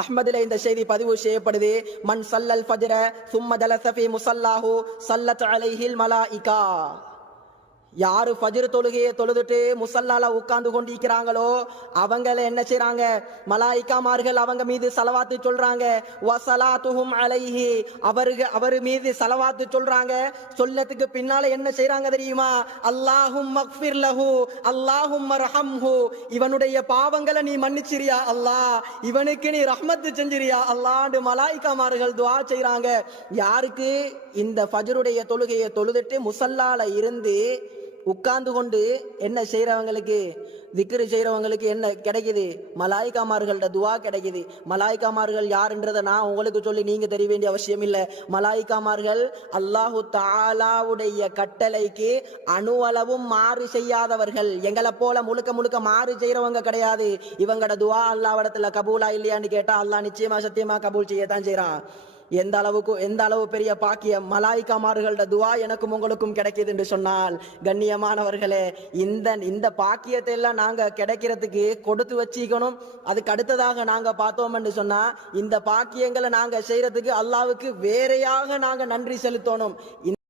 அஹ்மதுல இந்த செய்தி பதிவு செய்யப்படுது. மன் சல்லல் ஃபஜ்ர சும்ம ஜலஸ ஃபீ முஸல்லாஹு ஸல்லத் அலைஹில் மலாயிகா. யாரு ஃபஜ்ர் தொழுகையை தொழுதுட்டு முசல்லால உட்கார்ந்து கொண்டிருக்கிறாங்களோ அவங்கள என்ன செய்றாங்க, மலாயிகாமார்கள் அவங்க மீது சலவாத்து சொல்றாங்க. வஸலாத்துஹும் அலைஹி, அவர் மீது சலவாத்து சொல்றாங்க. சொல்லத்துக்கு பின்னால என்ன செய்றாங்க தெரியுமா? அல்லாஹும்ம மக்ஃபிர் லஹு அல்லாஹும்ம ரஹம்ஹு, இவனுடைய பாவங்களை நீ மன்னிச்சிரியா அல்லாஹ், இவனுக்கு நீ ரஹ்மத்து செஞ்சிரியா அல்லாஹ்னு மலாயிகாமார்கள் துஆ செய்றாங்க. யாருக்கு? இந்த ஃபஜ்ருடைய தொழுகையை தொழுதுட்டு முசல்லால இருந்து உட்கார்ந்து கொண்டு என்ன செய்யறவங்களுக்கு, திக்ரு செய்யறவங்களுக்கு என்ன கிடைக்குது? மலாயிகாமார்கள்ட துவா கிடைக்குது. மலாயிகாமார்கள் யாருன்றதை நான் உங்களுக்கு சொல்லி நீங்க தெரிய வேண்டிய அவசியம் இல்லை. மலாயிகாமார்கள் அல்லாஹு தஆலாவுடைய கட்டளைக்கு அணுவளவும் மாறு செய்யாதவர்கள். எங்களை போல முழுக்க முழுக்க மாறு செய்யறவங்க கிடையாது. இவங்கட துவா அல்லாஹ்விடத்துல கபூலா இல்லையான்னு கேட்டா அல்லாஹ் நிச்சயமா சத்தியமா கபூல் செய்யத்தான் செய்யறான். எந்த அளவு பெரிய பாக்கியம் மலாயிகாமார்கள்ட துவா எனக்கும் உங்களுக்கும் கிடைக்குது என்று சொன்னால், கண்ணியமானவர்களே, இந்த பாக்கியத்தை எல்லாம் நாங்க கிடைக்கிறதுக்கு கொடுத்து வச்சிக்கணும். அதுக்கு அடுத்ததாக நாங்க பார்த்தோம் என்று சொன்னா, இந்த பாக்கியங்களை நாங்க செய்யறதுக்கு அல்லாஹ்வுக்கு வேறையாக நாங்க நன்றி செலுத்தணும்.